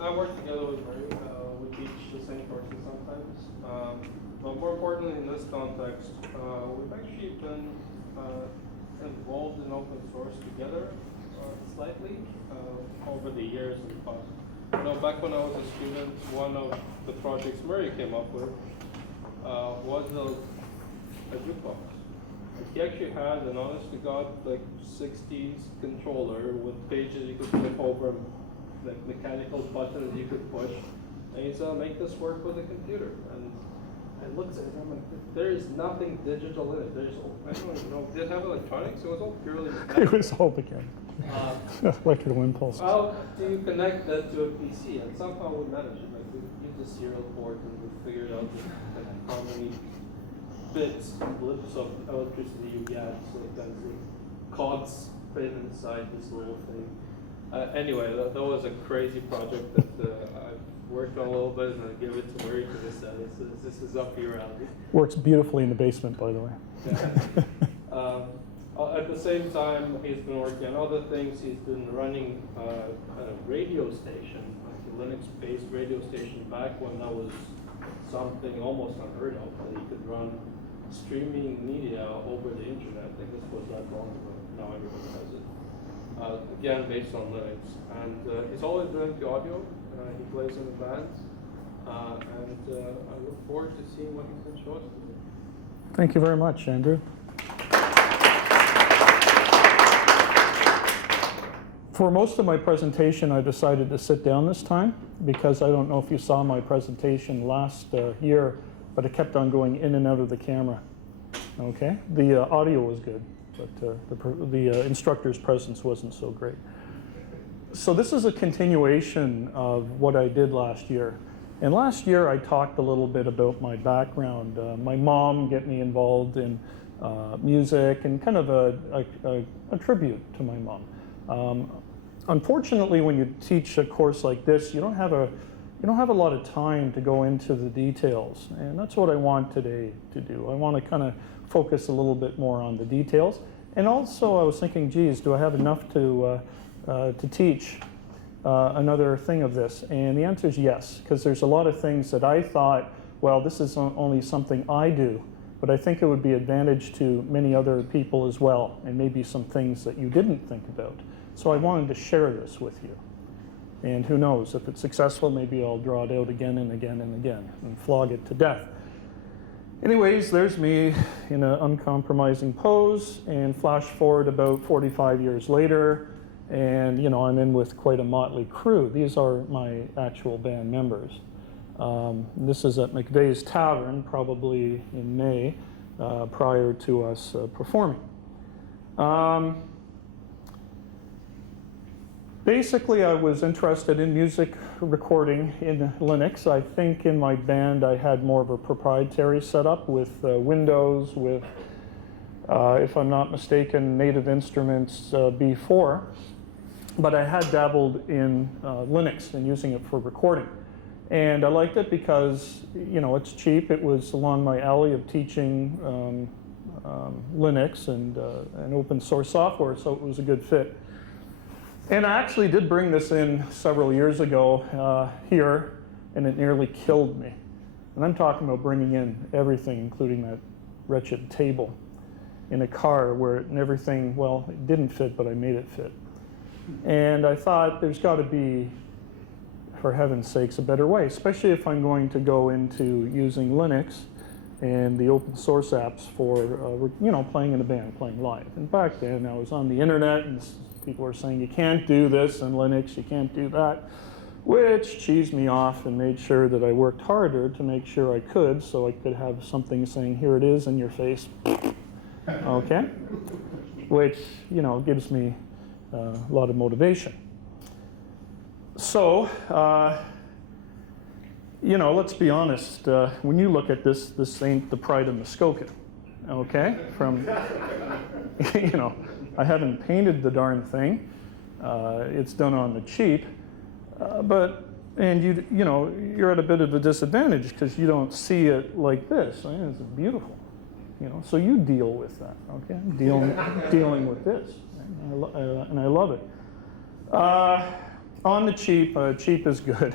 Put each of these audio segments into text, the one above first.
I work together with Murray. We teach the same courses sometimes. But more importantly, in this context, we've actually been involved in open source together slightly over the years in the past. Back when I was a student, one of the projects Murray came up with was a jukebox. He actually had an honest-to-God 60s controller with pages you could flip over, mechanical buttons you could push. And he said, make this work with a computer. And I looked at him and there is nothing digital in it. I don't even know, did it have electronics? It was all purely mechanical. It was all mechanical. Electrical impulses. How do you connect that to a PC? And somehow we managed it. We used a serial port and we figured out how many bits and blips of electricity you get, so that the cogs fit inside this little thing. Anyway, that was a crazy project that I worked on a little bit, and I gave it to Murray because I said, this is up your alley. Works beautifully in the basement, by the way. Yeah. At the same time, he's been working on other things. He's been running a radio station, like a Linux-based radio station, back when that was something almost unheard of, that you could run streaming media over the internet. I think this was that long ago. Now everybody has it. Again, based on Linux. And he's always been into audio. He plays in a band. And I look forward to seeing what he can show us today. Thank you very much, Andrew. For most of my presentation, I decided to sit down this time because I don't know if you saw my presentation last year, but it kept on going in and out of the camera. Okay, the audio was good, but the instructor's presence wasn't so great. So this is a continuation of what I did last year. And last year I talked a little bit about my background. My mom got me involved in music and kind of a tribute to my mom. Unfortunately, when you teach a course like this, you don't have a lot of time to go into the details, and that's what I want today to do. I want to kind of focus a little bit more on the details, and also I was thinking, geez, do I have enough to teach another thing of this? And the answer is yes, because there's a lot of things that I thought, well, this is only something I do, but I think it would be advantage to many other people as well, and maybe some things that you didn't think about. So I wanted to share this with you. And who knows, if it's successful, maybe I'll draw it out again and again and again and flog it to death. Anyways, there's me in an uncompromising pose, and flash forward about 45 years later, and I'm in with quite a motley crew. These are my actual band members. This is at McVeigh's Tavern, probably in May, prior to us performing. Basically, I was interested in music recording in Linux. I think in my band I had more of a proprietary setup with Windows, with, if I'm not mistaken, Native Instruments before. But I had dabbled in Linux and using it for recording. And I liked it because, it's cheap. It was along my alley of teaching Linux and open source software, so it was a good fit. And I actually did bring this in several years ago here, and it nearly killed me. And I'm talking about bringing in everything, including that wretched table, in a car where everything, well, it didn't fit, but I made it fit. And I thought there's got to be, for heaven's sakes, a better way, especially if I'm going to go into using Linux and the open source apps for, playing in a band, playing live. And back then, I was on the internet, and people were saying, you can't do this in Linux, you can't do that, which cheesed me off and made sure that I worked harder to make sure I could, so I could have something saying, here it is in your face, okay? Which, gives me a lot of motivation. So, let's be honest, when you look at this ain't the pride of Muskoka, okay? I haven't painted the darn thing. It's done on the cheap, you're at a bit of a disadvantage because you don't see it like this. I mean, it's beautiful, So you deal with that, okay? Dealing with this, and I love it. on the cheap. Cheap is good.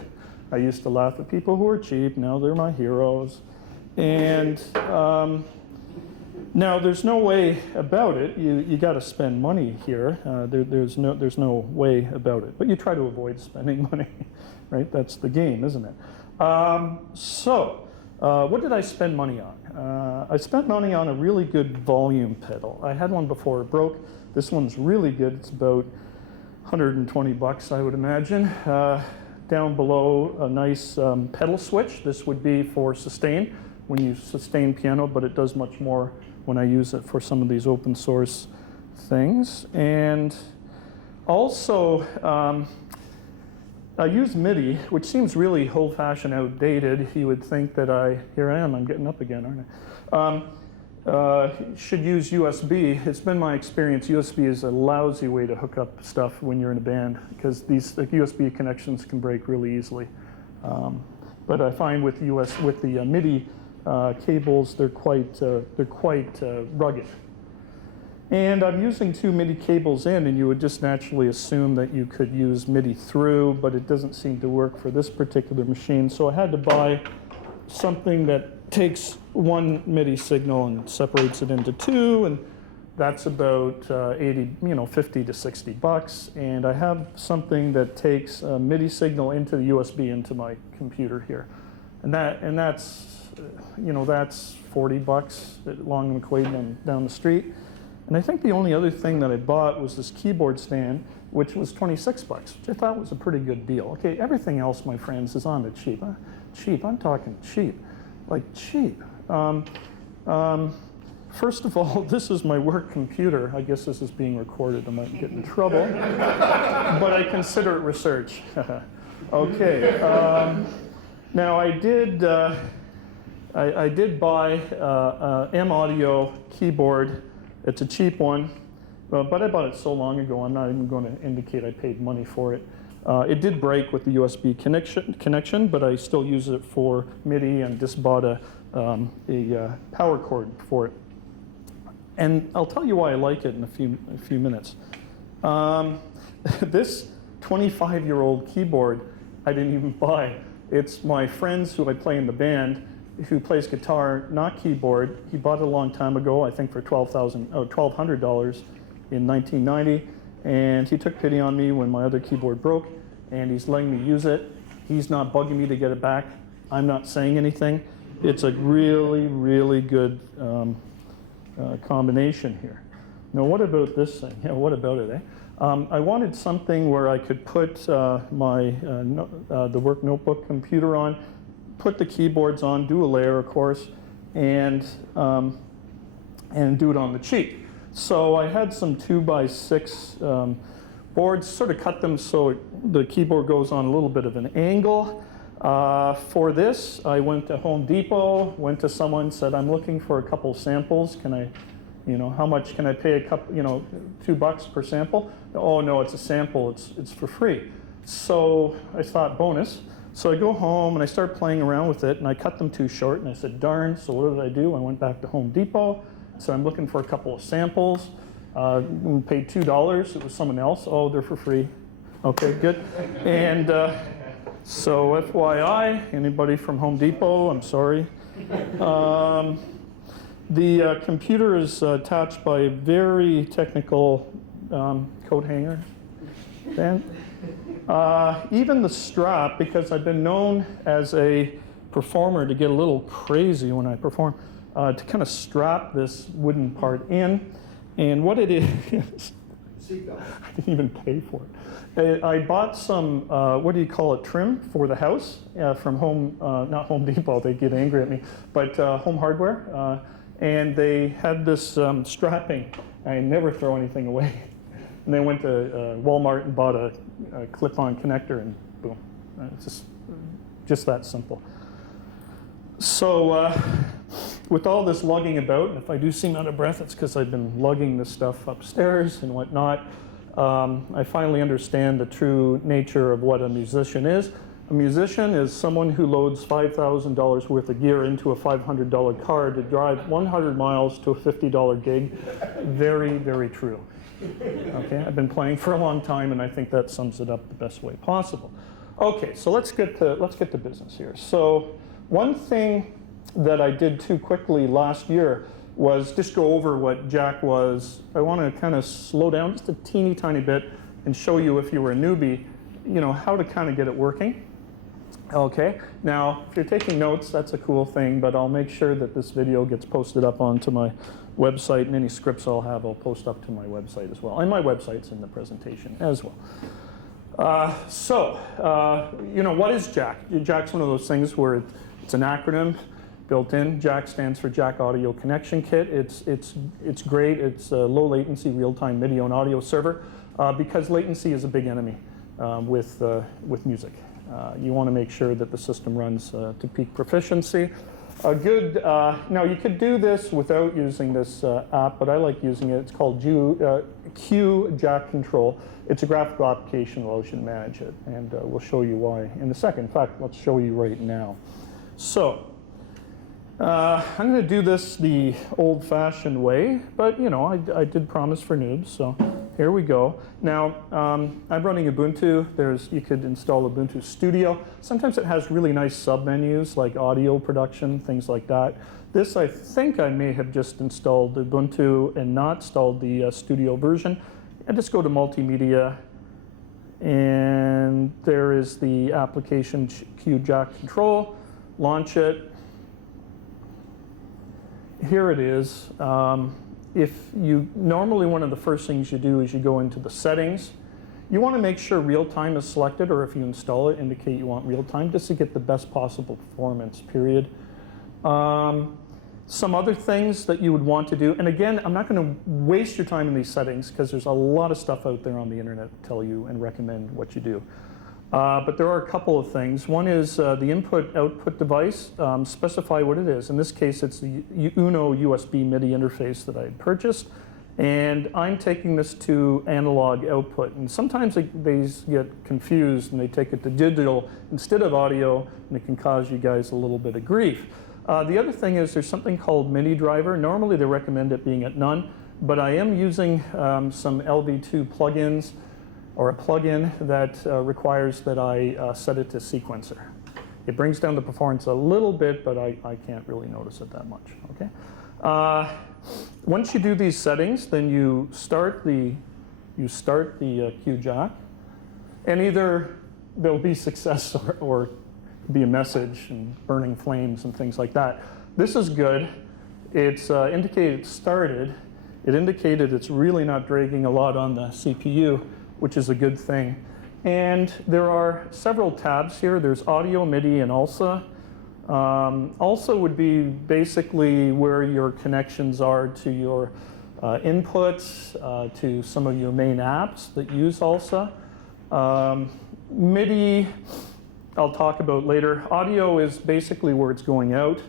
I used to laugh at people who are cheap. Now they're my heroes. And now there's no way about it. You got to spend money here. There's no way about it. But you try to avoid spending money, right? That's the game, isn't it? What did I spend money on? I spent money on a really good volume pedal. I had one before it broke. This one's really good. It's about 120 bucks, I would imagine. Down below, a nice pedal switch. This would be for sustain, when you sustain piano, but it does much more when I use it for some of these open source things. And also, I use MIDI, which seems really old-fashioned, outdated. You would think that here I am, I'm getting up again, aren't I? Should use USB. It's been my experience, USB is a lousy way to hook up stuff when you're in a band, because these USB connections can break really easily. But I find with the MIDI cables, they're quite rugged. And I'm using 2 MIDI cables in, and you would just naturally assume that you could use MIDI through, but it doesn't seem to work for this particular machine. So I had to buy something that takes one MIDI signal and separates it into 2, and that's about 50 to 60 bucks. And I have something that takes a MIDI signal into the USB into my computer here, and that's 40 bucks at Long McQuaid down the street. And I think the only other thing that I bought was this keyboard stand, which was 26 bucks, which I thought was a pretty good deal. Okay, everything else, my friends, is on the cheap. Cheap, I'm talking cheap, like cheap. First of all, this is my work computer. I guess this is being recorded. I might get in trouble, but I consider it research. Okay, now I did buy M Audio keyboard. It's a cheap one, but I bought it so long ago, I'm not even going to indicate I paid money for it. It did break with the USB connection, but I still use it for MIDI and just bought a power cord for it. And I'll tell you why I like it in a few minutes. This 25-year-old keyboard I didn't even buy. It's my friend's who I play in the band, who plays guitar, not keyboard. He bought it a long time ago, I think for $1,200 in 1990. And he took pity on me when my other keyboard broke, and he's letting me use it. He's not bugging me to get it back. I'm not saying anything. It's a really, really good combination here. Now, what about this thing? Yeah, what about it, eh? I wanted something where I could put the work notebook computer on, put the keyboards on, do a layer, of course, and do it on the cheap. So I had some 2x6 boards, sort of cut them so the keyboard goes on a little bit of an angle. For this, I went to Home Depot, went to someone, said, I'm looking for a couple samples. Can I, how much can I pay a couple, $2 per sample? Oh no, it's a sample, it's for free. So I thought, bonus. So I go home and I start playing around with it, and I cut them too short, and I said, darn, so what did I do? I went back to Home Depot, so I'm looking for a couple of samples. We paid $2, it was someone else. Oh, they're for free. Okay, good. And so FYI, anybody from Home Depot, I'm sorry. The computer is attached by a very technical coat hanger. Dan? Even the strap, because I've been known as a performer to get a little crazy when I perform, to kind of strap this wooden part in. And what it is, I didn't even pay for it. I bought some, trim for the house from not Home Depot, they get angry at me, but Home Hardware. And they had this strapping. I never throw anything away. And then went to Walmart and bought a clip-on connector, and boom. It's just that simple. So with all this lugging about, and if I do seem out of breath, it's because I've been lugging this stuff upstairs and whatnot. I finally understand the true nature of what a musician is. A musician is someone who loads $5,000 worth of gear into a $500 car to drive 100 miles to a $50 gig. Very, very true. Okay, I've been playing for a long time, and I think that sums it up the best way possible. Okay, so let's get to business here. So one thing that I did too quickly last year was just go over what Jack was. I want to kind of slow down just a teeny tiny bit and show you, if you were a newbie, you know, how to kind of get it working. Okay, now if you're taking notes, that's a cool thing, but I'll make sure that this video gets posted up onto my website, and any scripts I'll have I'll post up to my website as well. And my website's in the presentation as well. You know, what is Jack? Jack's one of those things where it's an acronym built in. Jack stands for Jack Audio Connection Kit. It's great. It's a low latency real-time video and audio server because latency is a big enemy with music. You want to make sure that the system runs to peak proficiency. Now you could do this without using this app, but I like using it. It's called Q Jack Control. It's a graphical application that allows you to manage it, and we'll show you why in a second. In fact, let's show you right now. So I'm going to do this the old-fashioned way, but you know, I did promise for noobs, so here we go. Now, I'm running Ubuntu. You could install Ubuntu Studio. Sometimes it has really nice sub-menus like audio production, things like that. This, I think I may have just installed Ubuntu and not installed the Studio version. And just go to Multimedia, and there is the application QJack Control. Launch it. Here it is. Normally one of the first things you do is you go into the settings. You want to make sure real time is selected, or if you install it, indicate you want real time, just to get the best possible performance, period. Some other things that you would want to do, and again, I'm not going to waste your time in these settings because there's a lot of stuff out there on the internet to tell you and recommend what you do. But there are a couple of things. One is the input-output device. Specify what it is. In this case, it's the Uno USB MIDI interface that I had purchased. And I'm taking this to analog output. And sometimes they get confused and they take it to digital instead of audio, and it can cause you guys a little bit of grief. The other thing is there's something called MIDI driver. Normally they recommend it being at none, but I am using some LV2 plugins, or a plugin that requires that I set it to sequencer. It brings down the performance a little bit, but I can't really notice it that much, okay? Once you do these settings, then you start the QJack, and either there'll be success or be a message and burning flames and things like that. This is good. It's indicated it started. It indicated it's really not dragging a lot on the CPU, which is a good thing. And there are several tabs here. There's audio, MIDI, and ALSA. ALSA would be basically where your connections are to your inputs, to some of your main apps that use ALSA. MIDI, I'll talk about later. Audio is basically where it's going out.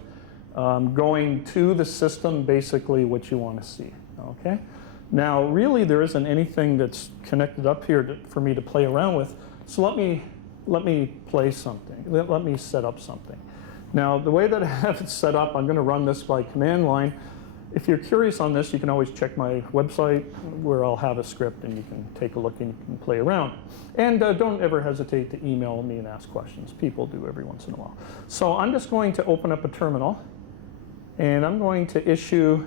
Going to the system, basically what you want to see, okay? Now, really, there isn't anything that's connected up here for me to play around with. So let me play something. Let me set up something. Now, the way that I have it set up, I'm going to run this by command line. If you're curious on this, you can always check my website where I'll have a script and you can take a look and you can play around. And don't ever hesitate to email me and ask questions. People do every once in a while. So I'm just going to open up a terminal, and I'm going to issue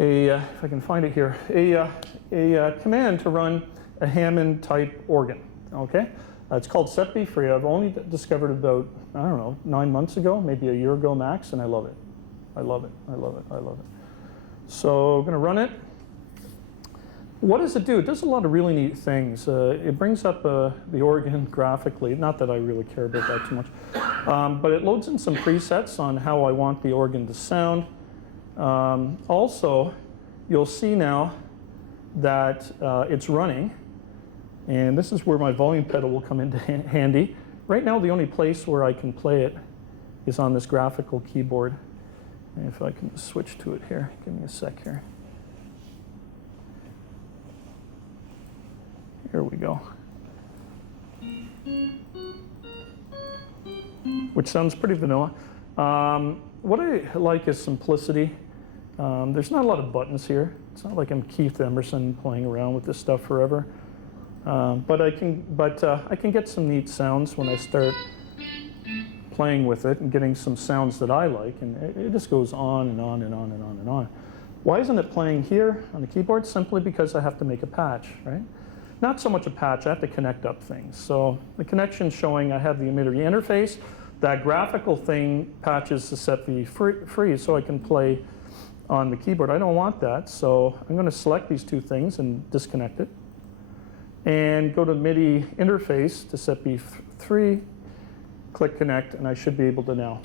if I can find it here, a command to run a Hammond type organ, okay? It's called set B free. I've only discovered about, I don't know, 9 months ago, maybe a year ago max, and I love it. I love it, I love it, I love it. So I'm gonna run it. What does it do? It does a lot of really neat things. It brings up the organ graphically, not that I really care about that too much, but it loads in some presets on how I want the organ to sound. Also, you'll see now that it's running, and this is where my volume pedal will come into handy. Right now, the only place where I can play it is on this graphical keyboard. And if I can switch to it here, give me a sec here. Here we go. Which sounds pretty vanilla. What I like is simplicity. There's not a lot of buttons here. It's not like I'm Keith Emerson playing around with this stuff forever. But I can get some neat sounds when I start playing with it and getting some sounds that I like, and it just goes on and on and on and on and on. Why isn't it playing here on the keyboard? Simply because I have to make a patch, right? Not so much a patch, I have to connect up things. So the connection showing I have the emitter interface. That graphical thing patches the set V free so I can play on the keyboard. I don't want that, so I'm going to select these two things and disconnect it. And go to MIDI interface to set B3, click connect, and I should be able to now.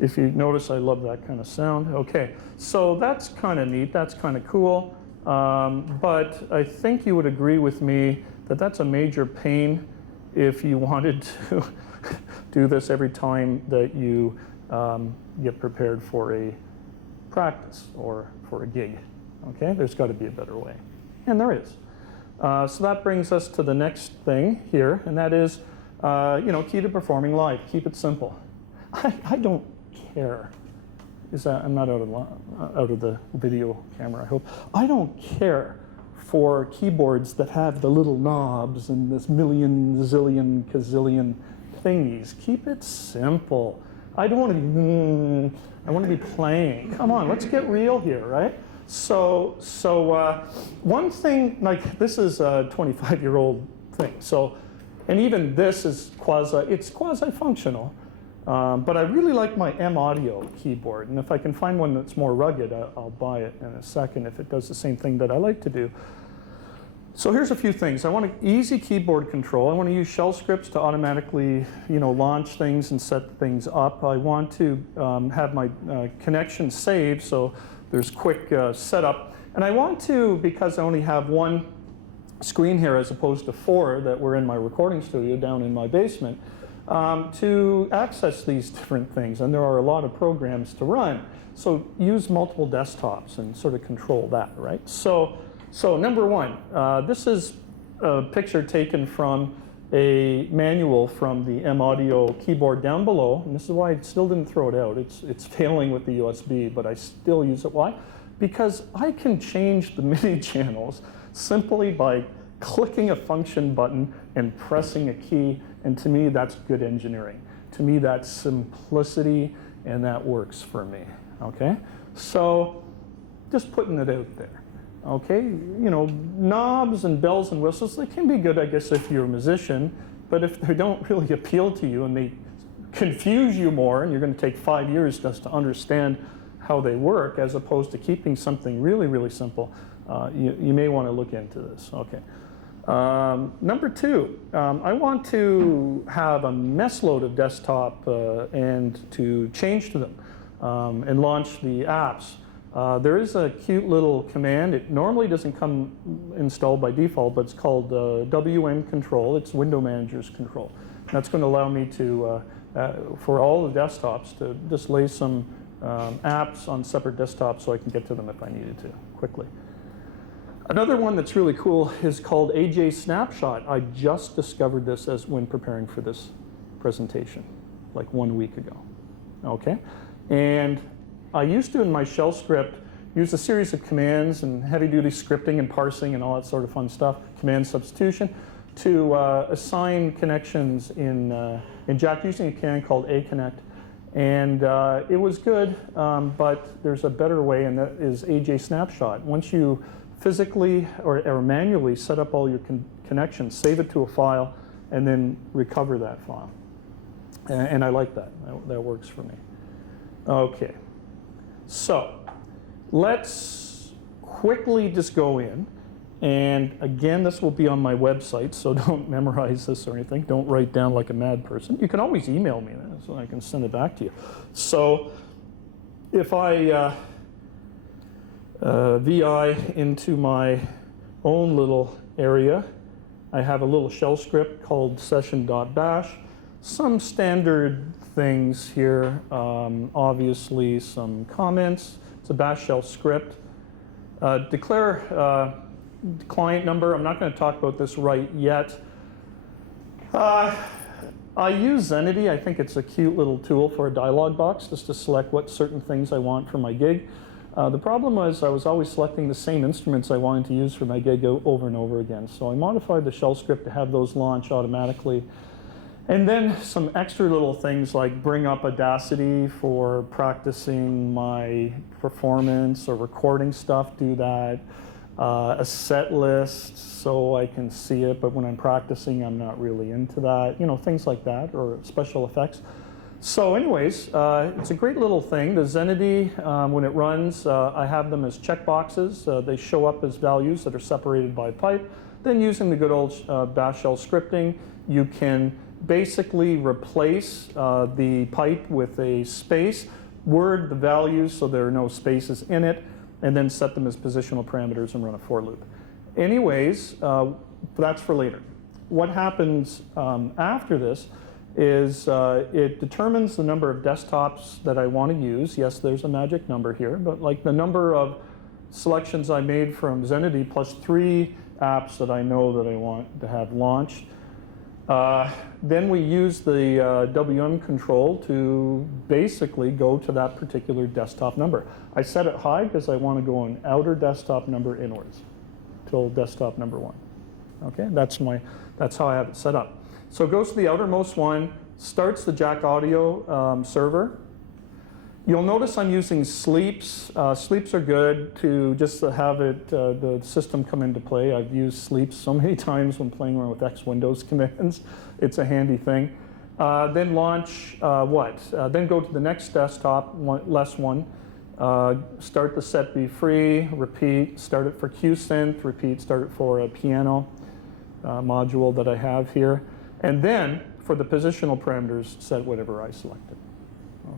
If you notice, I love that kind of sound. Okay, so that's kind of neat, that's kind of cool. But I think you would agree with me that that's a major pain if you wanted to do this every time that you get prepared for a practice or for a gig. Okay, there's got to be a better way, and there is. So that brings us to the next thing here, and that is, key to performing live. Keep it simple. I don't care. I'm not out of the video camera, I hope. I don't care for keyboards that have the little knobs and this million, zillion, gazillion thingies. Keep it simple. I don't want to be, I want to be playing. Come on, let's get real here, right? So one thing, like this is a 25-year-old thing. So, and even this is quasi-functional. But I really like my M Audio keyboard, and if I can find one that's more rugged, I'll buy it in a second if it does the same thing that I like to do. So here's a few things. I want easy keyboard control. I want to use shell scripts to automatically, launch things and set things up. I want to have my connections saved, so there's quick setup. And I want to, because I only have one screen here as opposed to 4 that were in my recording studio down in my basement, to access these different things, and there are a lot of programs to run. So use multiple desktops and sort of control that, right? So number one, this is a picture taken from a manual from the M Audio keyboard down below, and this is why I still didn't throw it out. It's failing with the USB, but I still use it. Why? Because I can change the MIDI channels simply by clicking a function button and pressing a key. And to me, that's good engineering. To me, that's simplicity, and that works for me, okay? So just putting it out there, okay? Knobs and bells and whistles, they can be good, I guess, if you're a musician, but if they don't really appeal to you and they confuse you more, and you're gonna take 5 years just to understand how they work, as opposed to keeping something really, really simple, you may wanna look into this, okay? Number two, I want to have a mess load of desktop and to change to them and launch the apps. There is a cute little command. It normally doesn't come installed by default, but it's called WM control. It's Window Manager's control. That's going to allow me to, for all the desktops, to just lay some apps on separate desktops so I can get to them if I needed to quickly. Another one that's really cool is called AJ Snapshot. I just discovered this when preparing for this presentation, like 1 week ago, okay? And I used to, in my shell script, use a series of commands and heavy-duty scripting and parsing and all that sort of fun stuff, command substitution, to assign connections in Jack using a command called aconnect. And it was good, but there's a better way, and that is AJ Snapshot. Once you physically or manually set up all your connections, save it to a file, and then recover that file. And I like that. That works for me. Okay, so let's quickly just go in. And again, this will be on my website, so don't memorize this or anything. Don't write down like a mad person. You can always email me so I can send it back to you. So if I VI into my own little area, I have a little shell script called session.bash. Some standard things here, obviously some comments. It's a bash shell script. Declare client number. I'm not going to talk about this right yet. I use Zenity. I think it's a cute little tool for a dialog box just to select what certain things I want for my gig. The problem was I was always selecting the same instruments I wanted to use for my gig over and over again. So I modified the shell script to have those launch automatically. And then some extra little things like bring up Audacity for practicing my performance or recording stuff, do that. A set list so I can see it, but when I'm practicing, I'm not really into that. You know, things like that, or special effects. So anyways, it's a great little thing. The Zenity, when it runs, I have them as checkboxes. They show up as values that are separated by pipe. Then using the good old bash shell scripting, you can basically replace the pipe with a space, word the values so there are no spaces in it, and then set them as positional parameters and run a for loop. Anyways, that's for later. What happens after this is it determines the number of desktops that I want to use. Yes, there's a magic number here, but like the number of selections I made from Zenity plus 3 apps that I know that I want to have launched. Then we use the WM control to basically go to that particular desktop number. I set it high because I want to go on outer desktop number inwards till desktop number 1. Okay, that's how I have it set up. So it goes to the outermost one, starts the Jack Audio server. You'll notice I'm using sleeps. Sleeps are good to just have it, the system come into play. I've used sleeps so many times when playing around with X Windows commands. It's a handy thing. Then launch then go to the next desktop, less one. Start the set be free, repeat, start it for QSynth, repeat, start it for a piano module that I have here. And then for the positional parameters, set whatever I selected.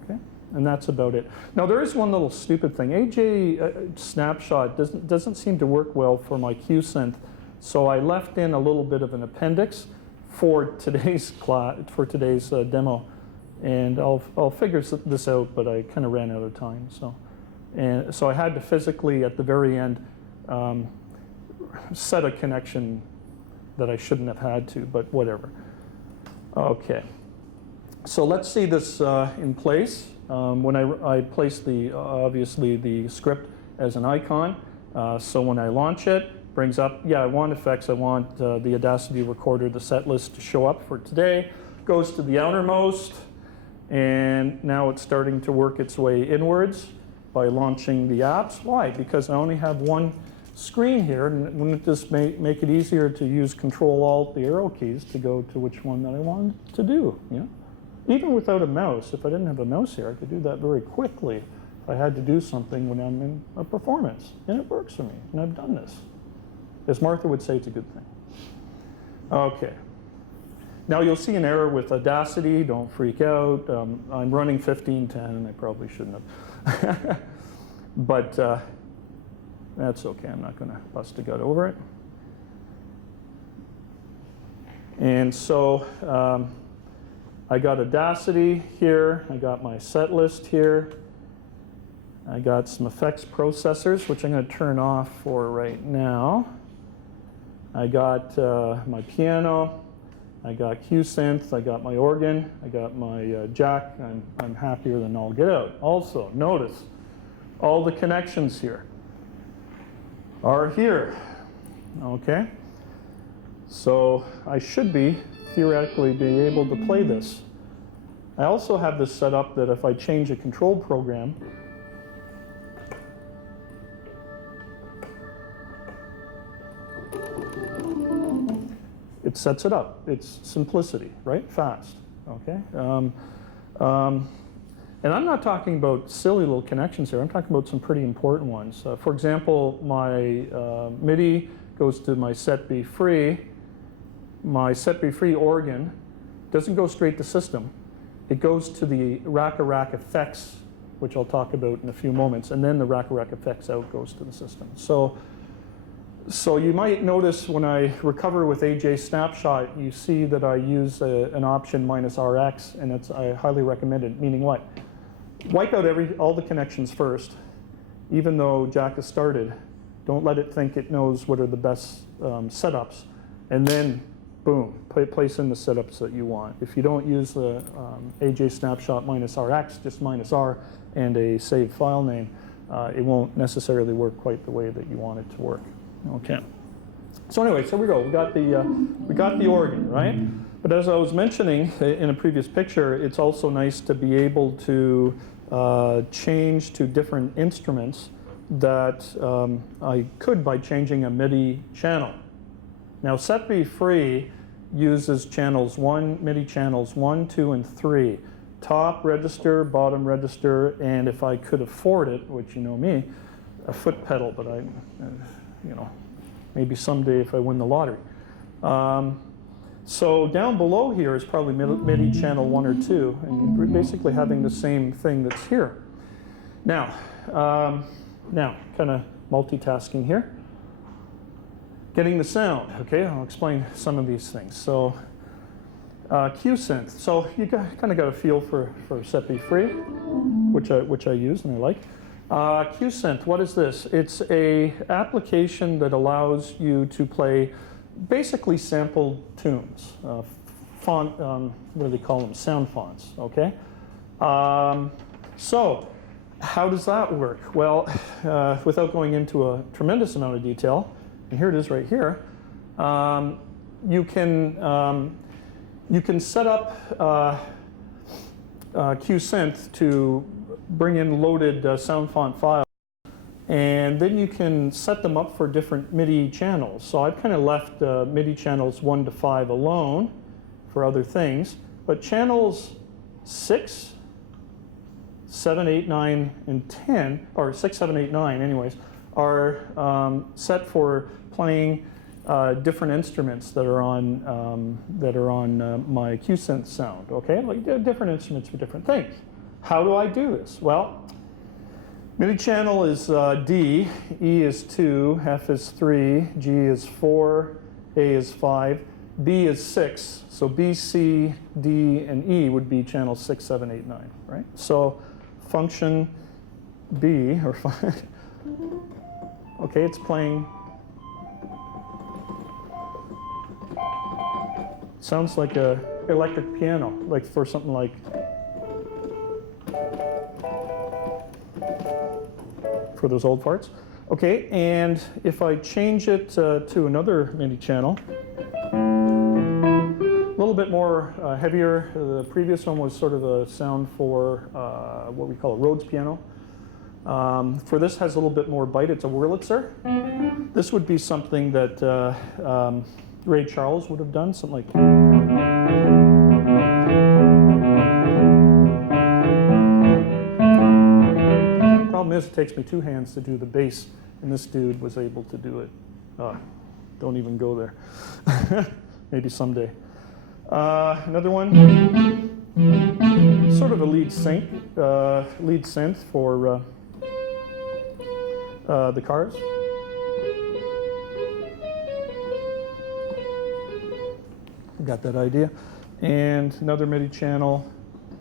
Okay? And that's about it. Now there is one little stupid thing. AJ snapshot doesn't seem to work well for my QSynth, so I left in a little bit of an appendix for today's demo, and I'll figure this out. But I kind of ran out of time, so I had to physically at the very end set a connection that I shouldn't have had to, but whatever. Okay. So let's see this in place. When I place obviously the script as an icon, so when I launch it, brings up, yeah, I want effects, I want the Audacity recorder, the set list to show up for today, goes to the outermost, and now it's starting to work its way inwards by launching the apps. Why? Because I only have one screen here, and wouldn't this make it easier to use Control-Alt, the arrow keys, to go to which one that I wanted to do, yeah? Even without a mouse, if I didn't have a mouse here, I could do that very quickly if I had to do something when I'm in a performance. And it works for me, and I've done this. As Martha would say, it's a good thing. Okay. Now you'll see an error with Audacity. Don't freak out. I'm running 15.10, and I probably shouldn't have. But that's okay. I'm not going to bust a gut over it. And so I got Audacity here, I got my set list here, I got some effects processors, which I'm going to turn off for right now. I got my piano, I got QSynth, I got my organ, I got my jack. I'm happier than all get out. Also, notice all the connections here are here, okay? So I should theoretically be able to play this. I also have this set up that if I change a control program, it sets it up. It's simplicity, right? Fast, okay? And I'm not talking about silly little connections here. I'm talking about some pretty important ones. For example, my MIDI goes to my set be free. My set be free organ doesn't go straight to system. It goes to the rack effects, which I'll talk about in a few moments, and then the rack effects out goes to the system. So you might notice when I recover with AJ Snapshot, you see that I use an option -RX, and I highly recommend it, meaning what? Wipe out all the connections first, even though Jack has started. Don't let it think it knows what are the best setups, and then boom, place in the setups that you want. If you don't use the AJ snapshot -RX, just -R and a saved file name, it won't necessarily work quite the way that you want it to work. Okay. So anyway, so we go. We got the organ, right? But as I was mentioning in a previous picture, it's also nice to be able to change to different instruments that I could by changing a MIDI channel. Now, set-B free uses channels MIDI channels 1, 2, and 3. Top register, bottom register, and if I could afford it, which you know me, a foot pedal, but you know, maybe someday if I win the lottery. So down below here is probably MIDI channel 1 or 2, and you're basically having the same thing that's here. Now kind of multitasking here. Getting the sound, okay? I'll explain some of these things. So Q-Synth. So you kind of got a feel for set-B free, which I use and I like. Q-Synth, what is this? It's a application that allows you to play basically sampled tunes, what do they call them? Sound fonts, okay? So how does that work? Well, without going into a tremendous amount of detail, and here it is right here, you can set up Q-Synth to bring in loaded sound font files, and then you can set them up for different MIDI channels. So I've kind of left MIDI channels 1 to 5 alone for other things, but channels 6, 7, 8, 9, and 10, or 6, 7, 8, 9 anyways, are set for playing different instruments that are on my Q-Synth sound, okay? Like different instruments for different things. How do I do this? Well, MIDI channel is D, E is 2, F is 3, G is 4, A is 5, B is 6. So B, C, D, and E would be channels 6, 7, 8, 9, right? So function B, or okay, it's playing. Sounds like a electric piano, like for something like. For those old farts. Okay, and if I change it to another MIDI channel, a little bit more heavier. The previous one was sort of a sound for what we call a Rhodes piano. For this has a little bit more bite. It's a Wurlitzer. This would be something that Ray Charles would have done, something like. Problem is, it takes me 2 hands to do the bass, and this dude was able to do it. Don't even go there. Maybe someday. Another one, sort of a lead synth for the Cars. Got that idea. And another MIDI channel,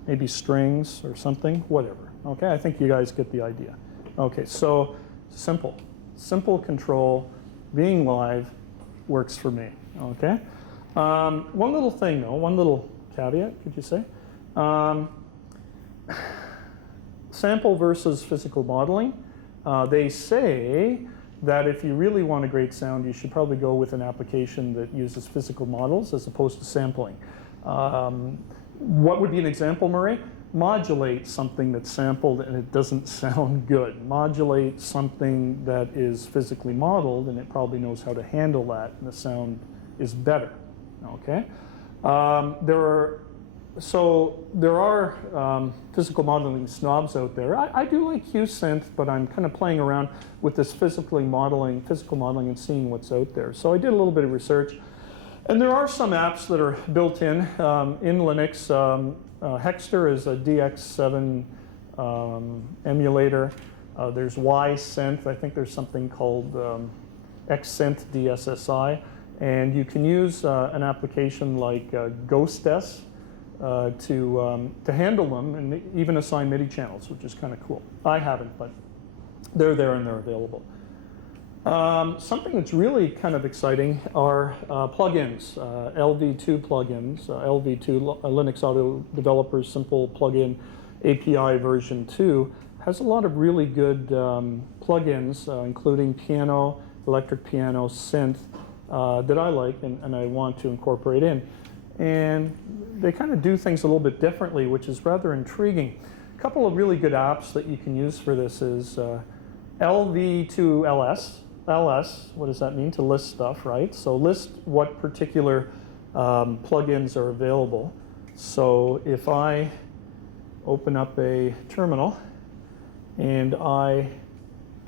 maybe strings or something, whatever. Okay, I think you guys get the idea. Okay, so simple control, being live works for me. Okay, one little thing though, one little caveat, could you say? Sample versus physical modeling. They say that if you really want a great sound, you should probably go with an application that uses physical models as opposed to sampling. What would be an example, Murray? Modulate something that's sampled and it doesn't sound good. Modulate something that is physically modeled and it probably knows how to handle that and the sound is better, okay? There are physical modeling snobs out there. I do like Q-Synth, but I'm kind of playing around with this physical modeling and seeing what's out there. So I did a little bit of research. And there are some apps that are built in Linux. Hexter is a DX7 emulator. There's Y-Synth. I think there's something called X-Synth DSSI. And you can use an application like GhostS to handle them and even assign MIDI channels, which is kind of cool. I haven't, but they're there and they're available. Something that's really kind of exciting are plugins, LV2 plugins, LV2 Linux Auto Developers Simple Plugin API version 2 has a lot of really good plugins, including piano, electric piano, synth, that I like and I want to incorporate in. And they kind of do things a little bit differently, which is rather intriguing. A couple of really good apps that you can use for this is LV2LS. LS, what does that mean? To list stuff, right? So list what particular plugins are available. So if I open up a terminal and I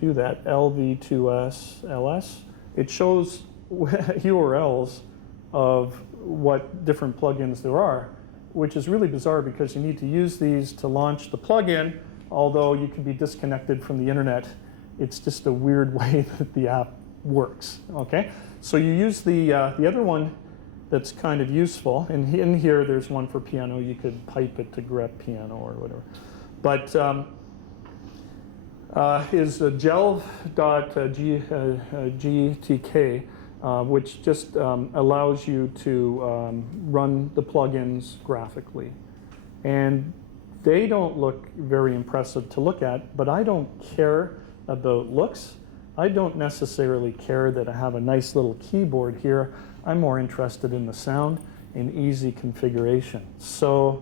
do that, LV2S LS, it shows URLs of what different plugins there are, which is really bizarre because you need to use these to launch the plugin, although you can be disconnected from the internet. It's just a weird way that the app works, okay? So you use the other one that's kind of useful, and in here there's one for piano. You could pipe it to grep piano or whatever. But is gelv.gtk, which just allows you to run the plugins graphically. And they don't look very impressive to look at, but I don't care about looks. I don't necessarily care that I have a nice little keyboard here. I'm more interested in the sound and easy configuration. So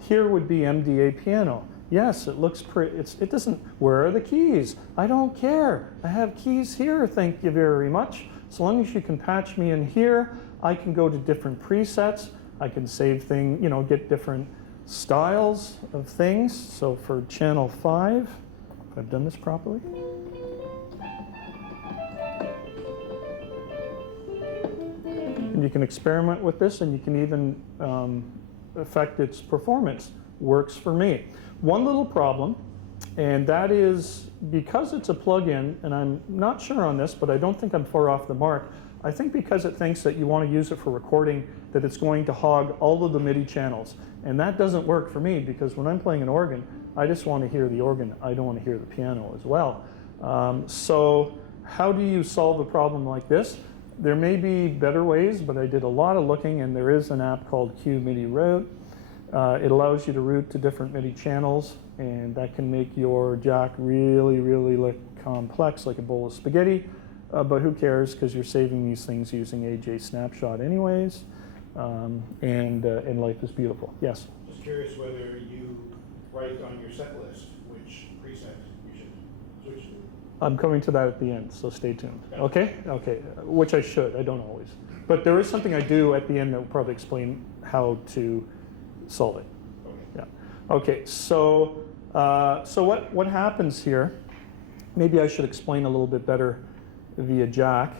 here would be MDA piano. Yes, it looks pretty, it doesn't, where are the keys? I don't care. I have keys here, thank you very much. As long as you can patch me in here, I can go to different presets. I can save things, you know, get different styles of things. So for channel 5, if I've done this properly. And you can experiment with this and you can even affect its performance. Works for me. One little problem, and that is because it's a plugin, and I'm not sure on this, but I don't think I'm far off the mark. I think because it thinks that you want to use it for recording, that it's going to hog all of the MIDI channels. And that doesn't work for me because when I'm playing an organ, I just want to hear the organ. I don't want to hear the piano as well. So how do you solve a problem like this? There may be better ways, but I did a lot of looking, and there is an app called QMIDI Route. It allows you to route to different MIDI channels, and that can make your jack really, really look complex, like a bowl of spaghetti. But who cares, because you're saving these things using AJ Snapshot anyways, and life is beautiful. Yes? Just curious whether you write on your set list which preset you should switch to. I'm coming to that at the end, so stay tuned. Okay? Okay, which I should, I don't always. But there is something I do at the end that will probably explain how to solve it. Okay. Yeah. Okay, so what happens here, maybe I should explain a little bit better via jack.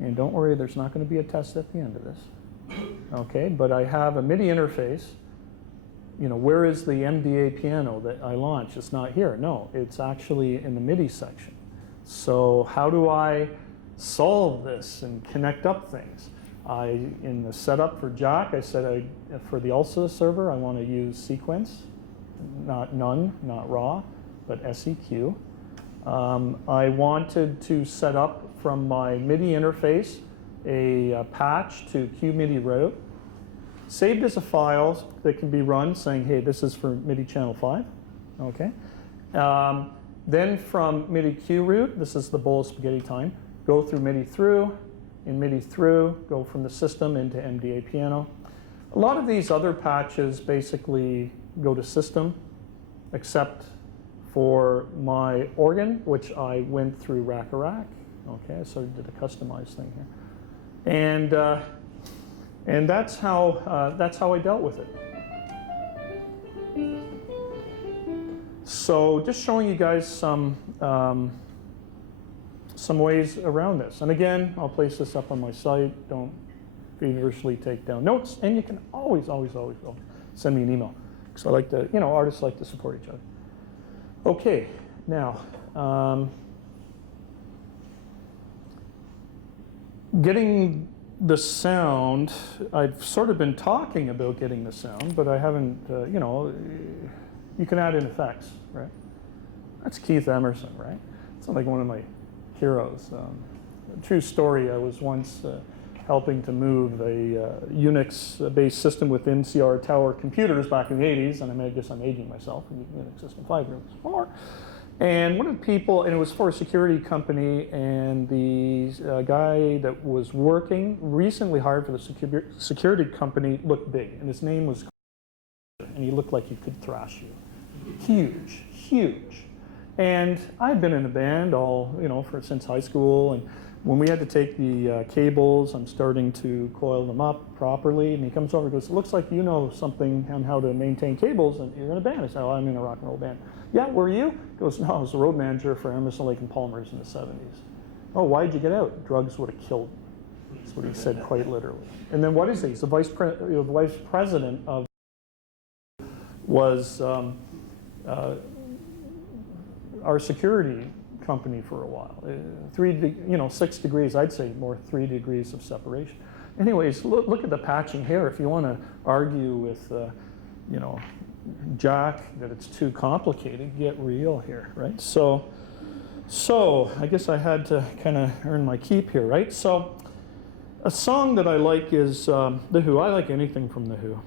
And don't worry, there's not going to be a test at the end of this. Okay, but I have a MIDI interface. You know, where is the MDA piano that I launched? It's not here. No, it's actually in the MIDI section. So how do I solve this and connect up things? In the setup for jack, I said for the ALSA server, I want to use sequence, not none, not raw, but SEQ. I wanted to set up from my MIDI interface a patch to QMIDI route, saved as a file that can be run saying, hey, this is for MIDI channel 5, okay? Then from MIDI Q route, this is the bowl of spaghetti time, go through MIDI through, in MIDI through, go from the system into MDA piano. A lot of these other patches basically go to system, except for my organ, which I went through rack-a-rack. Okay, I sort of did a customized thing here. And that's how I dealt with it. So just showing you guys some ways around this. And again, I'll place this up on my site. Don't feverishly take down notes. And you can always send me an email. Because I like to, you know, artists like to support each other. Okay, now, getting the sound, I've sort of been talking about getting the sound, but I haven't, you know, you can add in effects, right? That's Keith Emerson, right? It's not like one of my heroes. True story, I was once helping to move a Unix-based system with NCR Tower computers back in the 80s, and I guess I'm aging myself, Unix system 5 years more. And one of the people, and it was for a security company, and the guy that was working, recently hired for the security company, looked big, and his name was, and he looked like he could thrash you. Huge, huge. And I'd been in a band all, since high school, and when we had to take the cables, I'm starting to coil them up properly, and he comes over and goes, "It looks like you know something on how to maintain cables, and you're in a band." I said, "Oh, I'm in a rock and roll band." "Yeah, were you?" He goes, "No, I was the road manager for Emerson, Lake and Palmer's in the 70s. "Oh, why'd you get out?" "Drugs would have killed me." That's what he said, quite literally. And then what is he? He's the vice president of, was our security company for a while. 6 degrees, I'd say more 3 degrees of separation. Anyways, look at the patching here. If you want to argue with, Jack that it's too complicated, get real here, right? So I guess I had to kind of earn my keep here, right? So a song that I like is The Who. I like anything from The Who.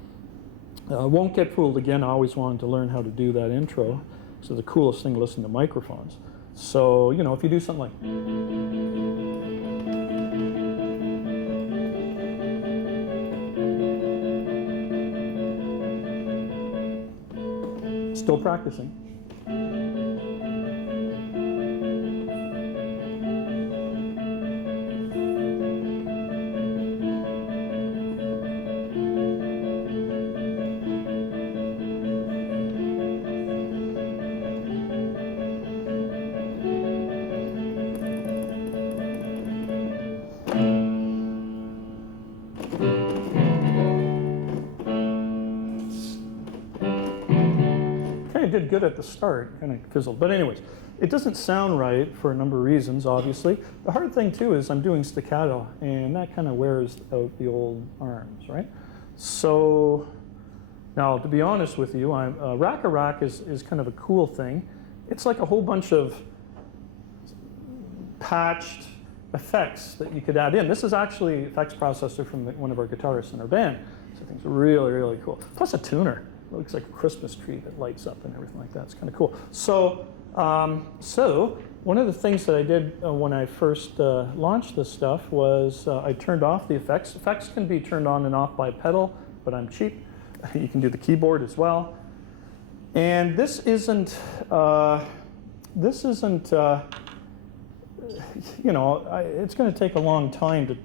Won't Get Fooled Again. I always wanted to learn how to do that intro. So the coolest thing to listen to microphones. So, if you do something like, still practicing. Did good at the start, kind of fizzled. But anyways, it doesn't sound right for a number of reasons, obviously. The hard thing too is I'm doing staccato, and that kind of wears out the old arms, right? So now, to be honest with you, rack-a-rack is kind of a cool thing. It's like a whole bunch of patched effects that you could add in. This is actually effects processor from one of our guitarists in our band. So things are really, really cool. Plus a tuner. It looks like a Christmas tree that lights up and everything like that. It's kind of cool. So one of the things that I did when I first launched this stuff was I turned off the effects. Effects can be turned on and off by pedal, but I'm cheap. You can do the keyboard as well. And this isn't it's going to take a long time to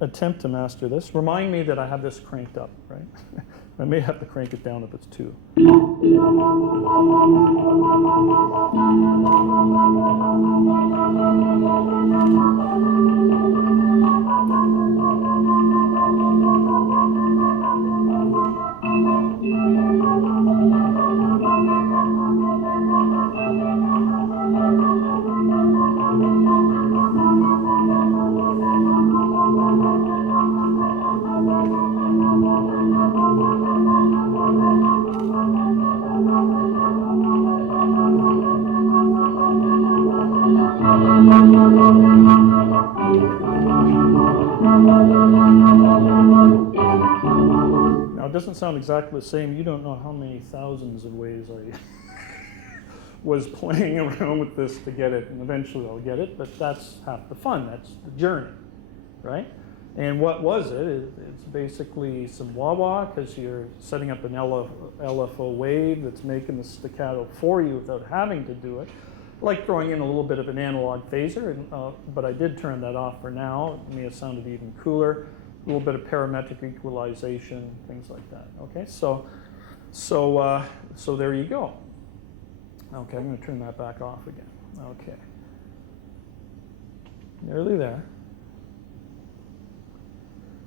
attempt to master this. Remind me that I have this cranked up, right? I may have to crank it down if it's 2. Now, it doesn't sound exactly the same. You don't know how many thousands of ways I was playing around with this to get it, and eventually I'll get it, but that's half the fun. That's the journey, right? And what was it? It's basically some wah-wah, because you're setting up an LFO wave that's making the staccato for you without having to do it. Like throwing in a little bit of an analog phaser, but I did turn that off for now. It may have sounded even cooler. A little bit of parametric equalization, things like that. Okay, so there you go. Okay, I'm going to turn that back off again. Okay, nearly there.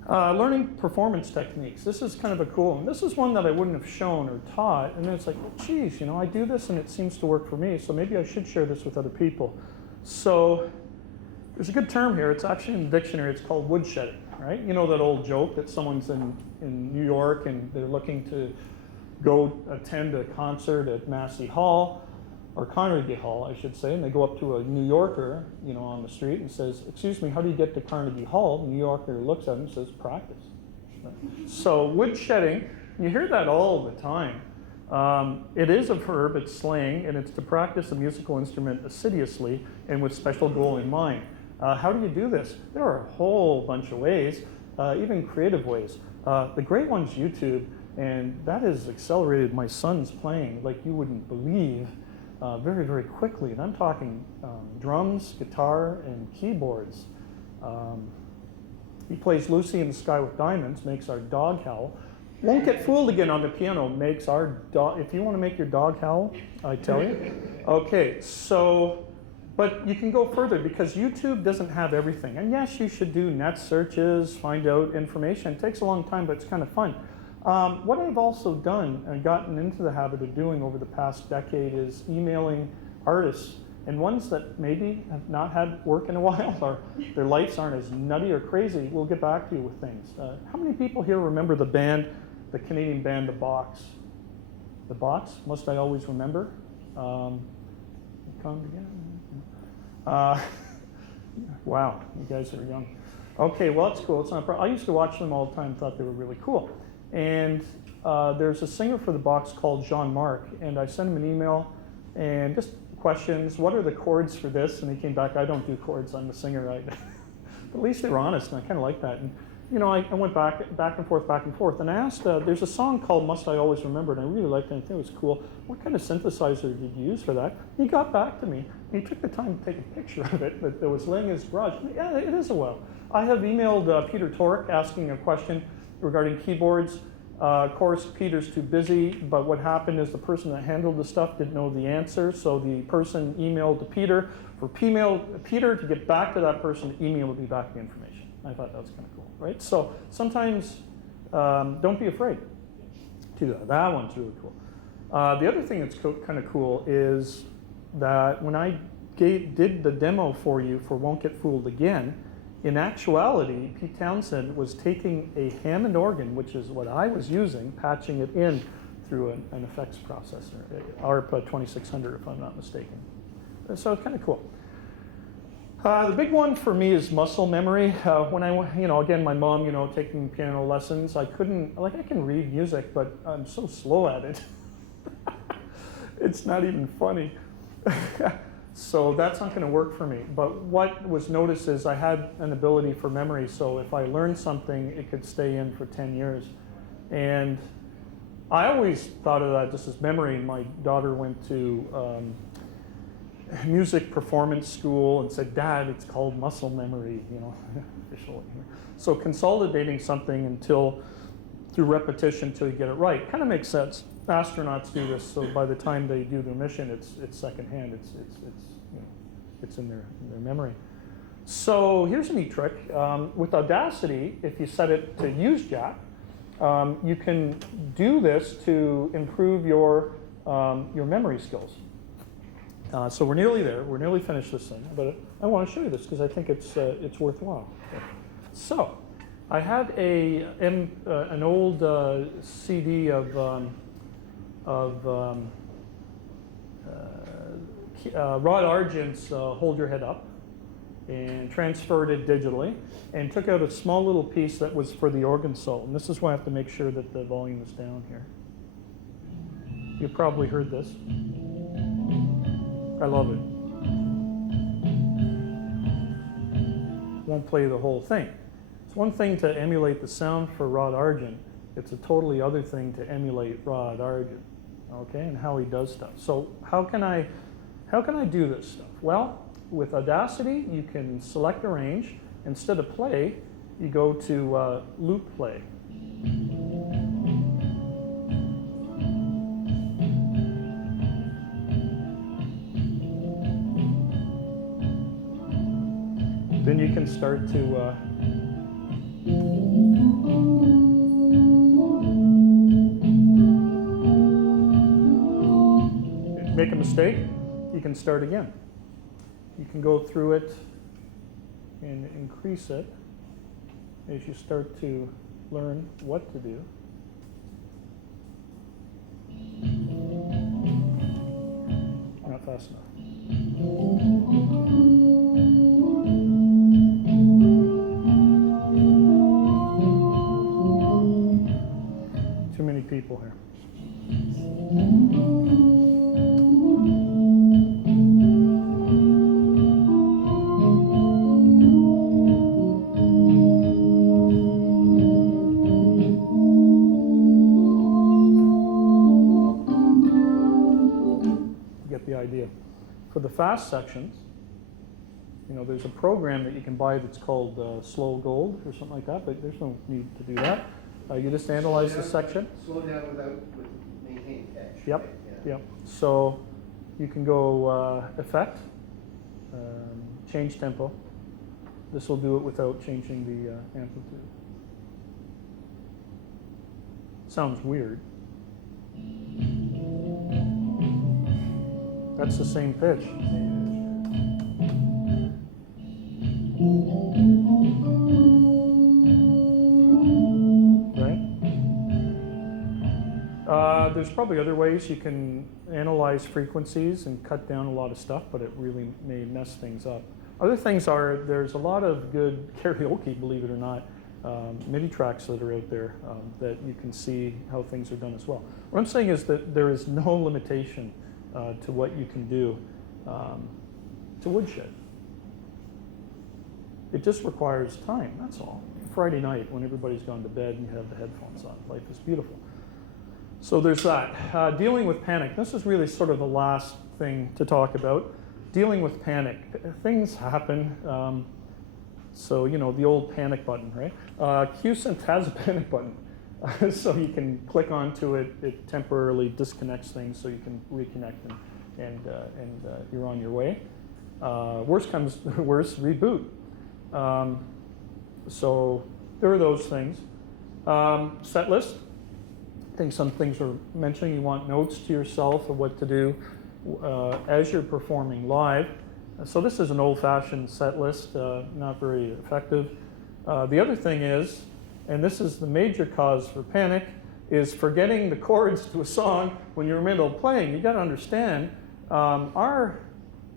Learning performance techniques. This is kind of a cool one. This is one that I wouldn't have shown or taught, and then it's like, well, geez, I do this and it seems to work for me, so maybe I should share this with other people. So there's a good term here. It's actually in the dictionary. It's called woodshedding, right? You know that old joke that someone's in New York and they're looking to go attend a concert at Massey Hall, or Carnegie Hall, I should say, and they go up to a New Yorker, you know, on the street and says, "Excuse me, how do you get to Carnegie Hall?" The New Yorker looks at him and says, "Practice." So woodshedding, you hear that all the time. It is a verb, it's slang, and it's to practice a musical instrument assiduously and with special goal in mind. How do you do this? There are a whole bunch of ways, even creative ways. The great one's YouTube, and that has accelerated my son's playing like you wouldn't believe very, very quickly. And I'm talking drums, guitar, and keyboards. He plays Lucy in the Sky with Diamonds, makes our dog howl. Won't Get Fooled Again on the piano makes our dog, if you want to make your dog howl, I tell you. Okay, so, but you can go further because YouTube doesn't have everything. And yes, you should do net searches, find out information. It takes a long time, but it's kind of fun. What I've also done and gotten into the habit of doing over the past decade is emailing artists, and ones that maybe have not had work in a while or their lives aren't as nutty or crazy, we'll get back to you with things. How many people here remember the band, the Canadian band, The Box? The Box, Must I Always Remember? Come together. Wow, you guys are young. Okay, well, it's cool. It's not a problem. I used to watch them all the time, thought they were really cool. And there's a singer for The Box called Jean-Marc, and I sent him an email and just questions, what are the chords for this? And he came back, I don't do chords, I'm a singer. But at least they were honest, and I kind of like that. And you know, I went back and forth, and I asked, there's a song called Must I Always Remember, and I really liked it, I think it was cool. What kind of synthesizer did you use for that? And he got back to me, and he took the time to take a picture of it that was laying in his garage. Yeah, it is a well. I have emailed Peter Torek asking a question regarding keyboards. Of course, Peter's too busy, but what happened is the person that handled the stuff didn't know the answer, so the person emailed to Peter for Peter to get back to that person to email me back the information. I thought that was kind of cool, right? So sometimes don't be afraid to do that. That one's really cool. The other thing that's kind of cool is that when I did the demo for you for Won't Get Fooled Again, in actuality, Pete Townsend was taking a Hammond organ, which is what I was using, patching it in through an effects processor, ARP 2600 if I'm not mistaken. So it's kind of cool. The big one for me is muscle memory. When I, again, my mom, taking piano lessons, I couldn't, I can read music, but I'm so slow at it. It's not even funny. So that's not going to work for me. But what was noticed is I had an ability for memory, so if I learned something, it could stay in for 10 years. And I always thought of that just as memory. My daughter went to music performance school and said, "Dad, it's called muscle memory," officially. So consolidating something through repetition until you get it right kind of makes sense. Astronauts do this, so by the time they do their mission, it's secondhand. It's in their memory. So here's a neat trick. With Audacity, if you set it to use Jack, you can do this to improve your memory skills. So we're nearly there. We're nearly finished this thing, but I want to show you this because I think it's worthwhile. So I had an old CD of Rod Argent's "Hold Your Head Up," and transferred it digitally, and took out a small little piece that was for the organ solo. And this is why I have to make sure that the volume is down here. You've probably heard this. I love it. Won't play the whole thing. It's one thing to emulate the sound for Rod Argent. It's a totally other thing to emulate Rod Argent, okay, and how he does stuff. So how can I do this stuff? Well, with Audacity, you can select a range. Instead of play, you go to loop play. Then you can start to make a mistake, you can start again. You can go through it and increase it as you start to learn what to do. Not fast enough. Too many people here. Get the idea. For the fast sections, you know, there's a program that you can buy that's called Slow Gold or something like that, but there's no need to do that. You just analyze the section. Slow down with maintain pitch. Yep, right? yep. So you can go effect, change tempo. This will do it without changing the amplitude. Sounds weird. That's the same pitch. Right? There's probably other ways you can analyze frequencies and cut down a lot of stuff, but it really may mess things up. Other things are, there's a lot of good karaoke, believe it or not, MIDI tracks that are out there that you can see how things are done as well. What I'm saying is that there is no limitation to what you can do to woodshed. It just requires time, that's all. Friday night when everybody's gone to bed and you have the headphones on, life is beautiful. So there's that. Dealing with panic. This is really sort of the last thing to talk about. Dealing with panic. Things happen. So, you know, the old panic button, right? QSynth has a panic button. So you can click onto it. It temporarily disconnects things so you can reconnect and you're on your way. Worst comes to worst, reboot. So there are those things. Set list. I think some things are mentioning. You want notes to yourself of what to do as you're performing live. So this is an old-fashioned set list, not very effective. The other thing is, and this is the major cause for panic, is forgetting the chords to a song when you're in the middle of playing. You got to understand, our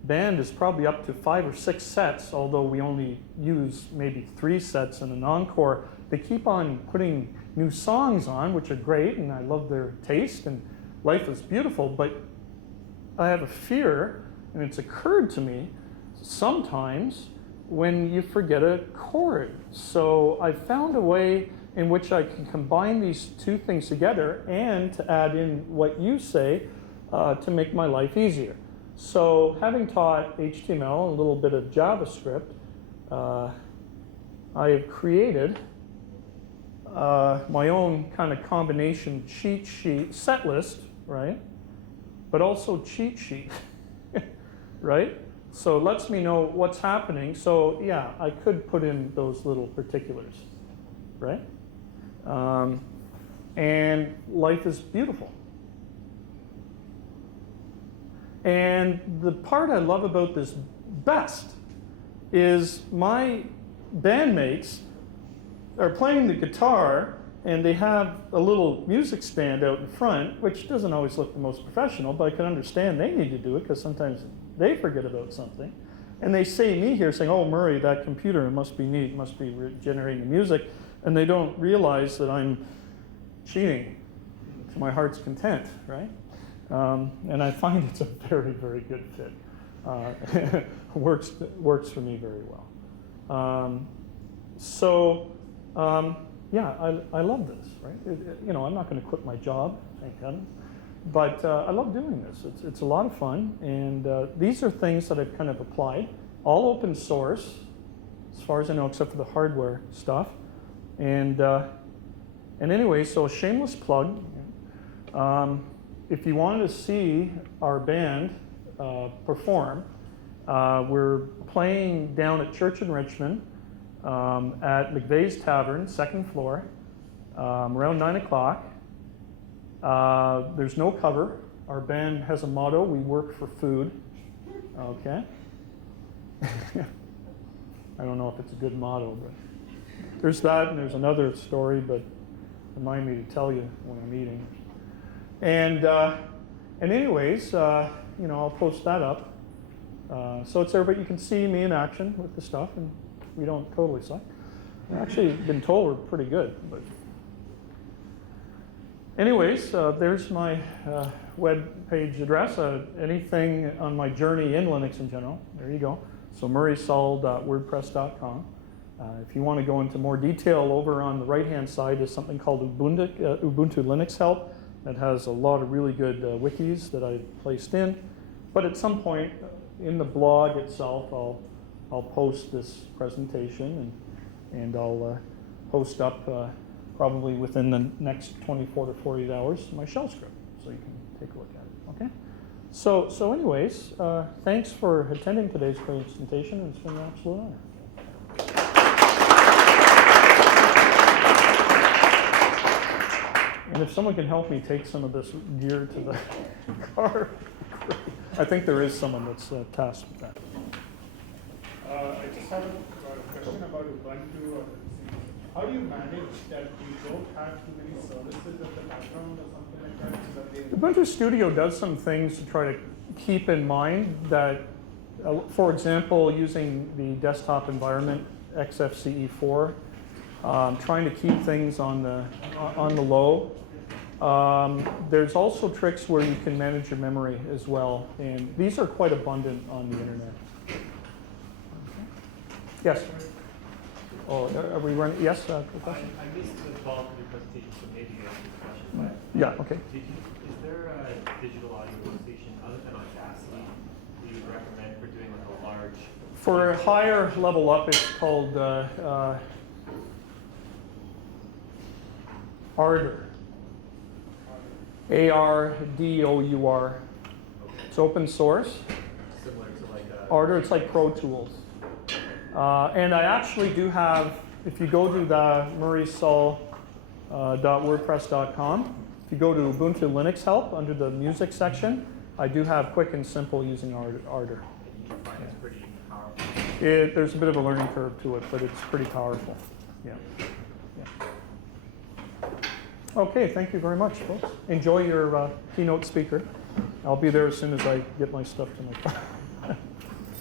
band is probably up to 5 or 6 sets, although we only use maybe 3 sets in an encore. They keep on putting new songs on, which are great, and I love their taste, and life is beautiful, but I have a fear, and it's occurred to me sometimes when you forget a chord. So I found a way in which I can combine these two things together and to add in what you say to make my life easier. So having taught HTML and a little bit of JavaScript, I have created my own kind of combination cheat sheet, set list, right? But also cheat sheet, right? So it lets me know what's happening. So yeah, I could put in those little particulars, right? And life is beautiful. And the part I love about this best is my bandmates are playing the guitar and they have a little music stand out in front, which doesn't always look the most professional, but I can understand they need to do it because sometimes they forget about something. And they see me here saying, oh, Murray, that computer must be neat, must be generating the music. And they don't realize that I'm cheating to my heart's content, right? And I find it's a very, very good fit. Works for me very well. Yeah, I love this, right? You know, I'm not going to quit my job, thank heaven. But I love doing this. It's a lot of fun. And these are things that I've kind of applied. All open source, as far as I know, except for the hardware stuff. And anyway, so a shameless plug. If you wanted to see our band perform, we're playing down at Church in Richmond at McVeigh's Tavern, 2nd floor, around 9 o'clock. There's no cover. Our band has a motto, we work for food. Okay? I don't know if it's a good motto, but there's that, and there's another story, but remind me to tell you when I'm eating. And anyways, I'll post that up. So it's there, but you can see me in action with the stuff, and we don't totally suck. I've actually been told we're pretty good, but anyways, there's my web page address. Anything on my journey in Linux in general, there you go. So murraysaul.wordpress.com. If you want to go into more detail, over on the right-hand side is something called Ubuntu Linux Help that has a lot of really good wikis that I've placed in. But at some point in the blog itself, I'll post this presentation, and I'll post up probably within the next 24 to 48 hours my shell script, so you can take a look at it. Okay. So anyways, thanks for attending today's presentation. It's been an absolute honor. And if someone can help me take some of this gear to the car, I think there is someone that's tasked with that. I just have a question about Ubuntu. How do you manage that you don't have too many services in the background or something like that? So that they Ubuntu Studio does some things to try to keep in mind that, for example, using the desktop environment, XFCE4, trying to keep things on the low. There's also tricks where you can manage your memory as well, and these are quite abundant on the internet. Yes? Oh, are we running? Yes? I missed the bulk of your presentation, so maybe you answered the question. But Yeah, okay. is there a digital audio workstation other than Audacity that you would recommend for doing like a large? For a higher level up, it's called Ardour. ARDOUR. It's open source. Similar to like Ardour, it's like Pro Tools. And I actually do have, if you go to the murraysaul.wordpress.com, if you go to Ubuntu Linux Help under the music section, I do have quick and simple using Ardour. you find it's pretty powerful. There's a bit of a learning curve to it, but it's pretty powerful. Yeah. Okay, thank you very much, folks. Enjoy your keynote speaker. I'll be there as soon as I get my stuff to my car.